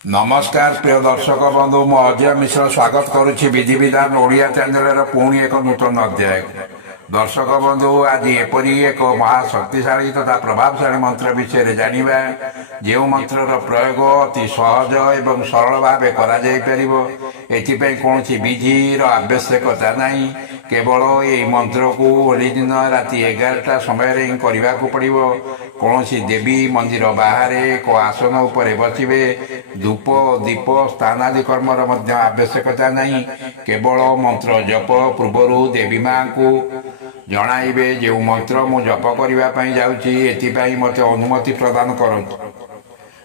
नमस्कार प्रिय दर्शक बंधु मु अजय मिश्र स्वागत करुच्ची विधि विधान ओडिया चैनल पुणी एक नूतन अध्याय। दर्शक बंधु आज एपरी एक महाशक्तिशाली तथा प्रभावशाली मंत्र विषय जानिबा जो मंत्र प्रयोग अति सहज एवं सरल भाव कर कौन विधि आवश्यकता नहीं। केवल यही मंत्र को ओली दिन राति 11टा समय करने को पड़ो। कौन देवी मंदिर बाहर एक आसन उपर बसवे। धूप दीप स्थानादि कर्मर आवश्यकता नहीं। केवल मंत्र जप पूर्व देवी माँ को जणाइबे जो मंत्र मु जप करने जाऊँगी मत अनुमति प्रदान करंतु।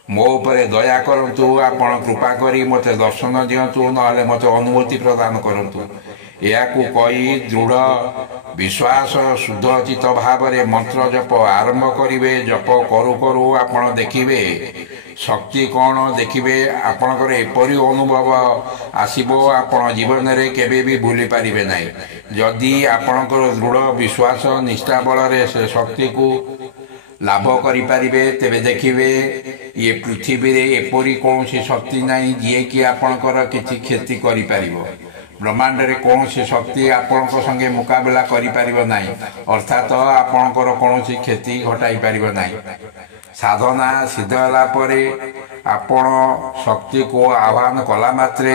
मो उपरे दया करंतु। आपण कृपा करी मते दर्शन दियंतु नहले मते अनुमति प्रदान करंतु। याकू कही दृढ़ विश्वास शुद्ध चित्त भाव मंत्र जप आरंभ करिवे। जप करू करू आपण देखिबे शक्ति कौन देखिबे। आपणकर एपरी अनुभव आसीबो आपण जीवन रे केबे भी भूली पारिबे नाही। जदि आपणकर दृढ़ विश्वास निष्ठा बल से शक्ति को लाभ करिपारिबे तेबे देखिबे ये पृथ्वी रे एपरी कौन शक्ति नहीं जी कि आपणकर किछि क्षति करि पारिबो। ब्रह्मांड रे कौन शक्ति आपण संगे मुकाबला करि पारिबो नाही। अर्थात आपणकर कौन क्षति घटाई पारिबो नाही। साधना सिद्ध होला परे आपण शक्ति को आह्वान कला मात्रे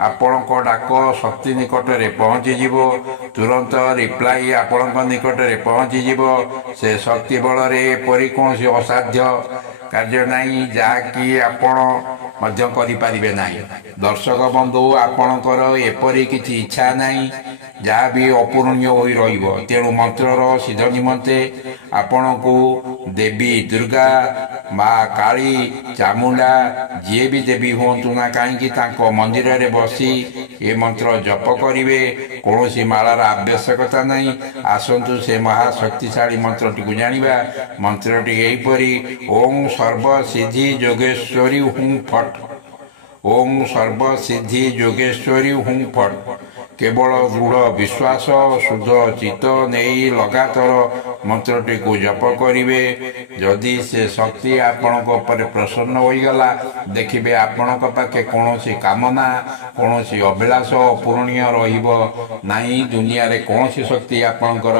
आपण को डाक शक्ति निकट रे पहुँची जीवो। तुरंत रिप्लाई आपण निकट रे पहुँची जीवो। से शक्ति बल रे परि कौन असाध्य कार्य नहीं जहाँकि आपण मध्य करि पारिबे नाही। दर्शक बंधु आपणकर एपरी किछि इच्छा नहीं जहाँ भी अपूरणीय होई रहिबो। तेणु मंत्रर सिद्ध निमंते आपण को देवी दुर्गा माँ काली चामुंडा जी भी देवी हूँ ना कहीं मंदिर रे बसी ये मंत्र जप करिवे। कौन मालार आवश्यकता नहीं। आसतु से महाशक्तिशाली मंत्र टी जानिबा। मंत्र टी एहीपरि ओम सर्व सिद्धि जोगेश्वरी हूँ फट। ओम सर्व सिद्धि जोगेश्वरी हूँ फट। केवल दृढ़ विश्वास शुद्ध चित्त नहीं लगातार मंत्रटी को जप करिवे। जदि से शक्ति आपण प्रसन्न होईगला देखिबे आपण पाखे कौन कामना कौन अभिलाष अपूरणीय रहिबो नाही। दुनिया रे कौन शक्ति आपणकर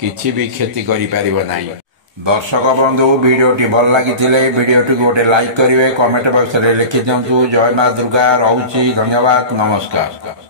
किछि भी क्षति करि पारिबो नाही। दर्शक बंधु वीडियोटी भल लगी वीडियोटी गोटे लाइक करेंगे। कमेंट बॉक्स में लिखि दिंतु। जय माँ दुर्गा। रहुछि। धन्यवाद। नमस्कार।